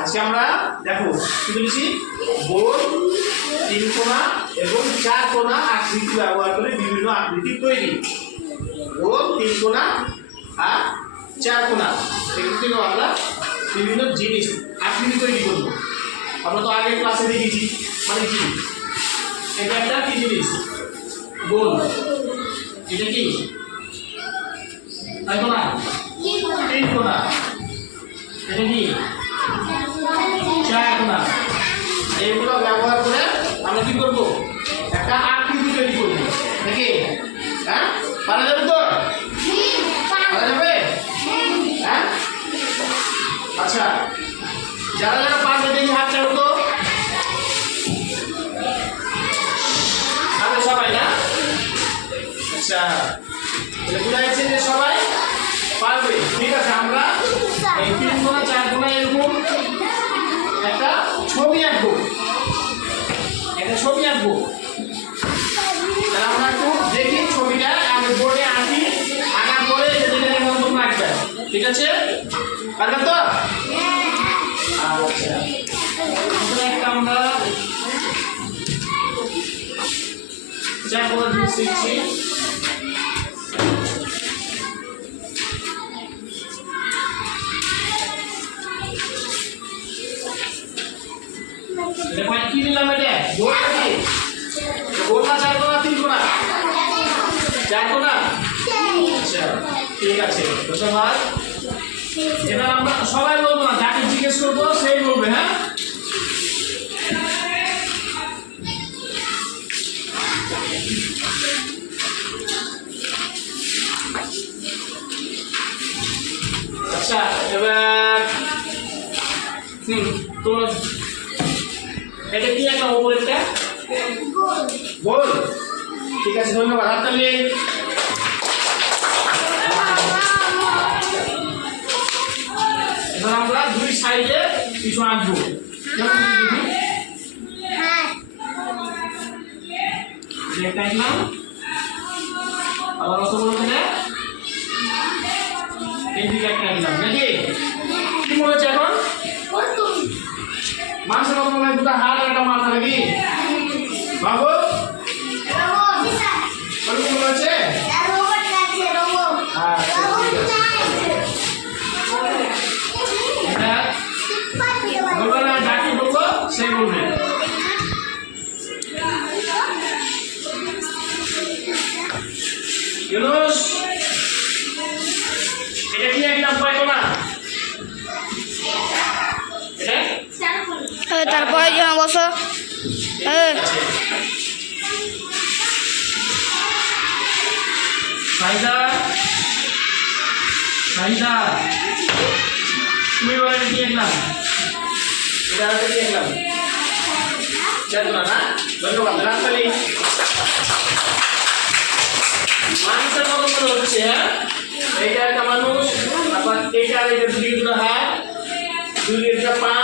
আজকে আমরা দেখো কি বলেছি, গোল, তিন কোণা এবং চার কোণা আকৃতি ব্যবহার করে বিভিন্ন আকৃতি তৈরি। গোল, তিন কোণা আর চার কোণা এগুলো থেকে আমরা বিভিন্ন জিনিস আকৃতি তৈরি করবো। আমরা তো আগের ক্লাসে দেখেছি, মানে কি এটা একটা কি জিনিস, গোল। এটা কি তাই কোণা, তিন কোণা। এটা কি চার কোণা। এইগুলো ব্যবহার করে আমরা কি করবো, একটা আকৃতি তৈরি করবো নাকি? হ্যাঁ, পারা যাবে তো? পারা যাবে? হ্যাঁ, আচ্ছা, যারা যারা পারবে দেখি হাত চাড়ো তো। পারবে সবাই না? আচ্ছা, বোঝা যাচ্ছে যে সবাই পারবে। ঠিক আছে, আমরা এই তিন কোণা চার কোণা এরকম একটা ছবি আঁকবো, একটা ছবি আঁকবো। তাহলে আমরা একটু দেখি ছবিটা আমি বোর্ডে আঁকি, আঁকার পরে যেটা নিমন্ত্রণ আঁকবে। ঠিক আছে, পারবেন তো? আচ্ছা, একটা আমরা চার কোণা জিনিস শিখছি। কি নিলাম এটা, গোল নাকি? গোল না চার কোণা তিন কোণা? চার কোণা। আচ্ছা, ঠিক আছে। ধন্যবাদ। এবার আমরা সবাই বলবো না, যাকে জিজ্ঞেস করবো সেই বলবে। হ্যাঁ, আচ্ছা, এবার তোমার এটা কি একটা উপরেরটা গোল। ঠিক আছে, ধন্যবাদ। হাততালি। এবার আমরা দুই সাইডে কিছু আঁকবো। একটা আঁকলাম, আবার অত বড় করে এইদিকে একটা আঁকলাম নাকি? কি মনে হচ্ছে এখন? মানুষের মতো মনে হয় দুটা হাত আর একটা মাথা নাকি? বাবু ওরকম মনে হচ্ছে? বলবে না, যাকে বলবো সেই বলবে। এটা কি একটা পাইতো না? তারপরে যখন বসো তুমি বলে কি একলাম, এটা কি একলাম জানো না? ধন্যবাদ। রাস্তালি মানুষের মতো মনে হচ্ছে। হ্যাঁ, এইটা একটা মানুষ, আবার এইটা দুটো হাত, দুই একটা পা,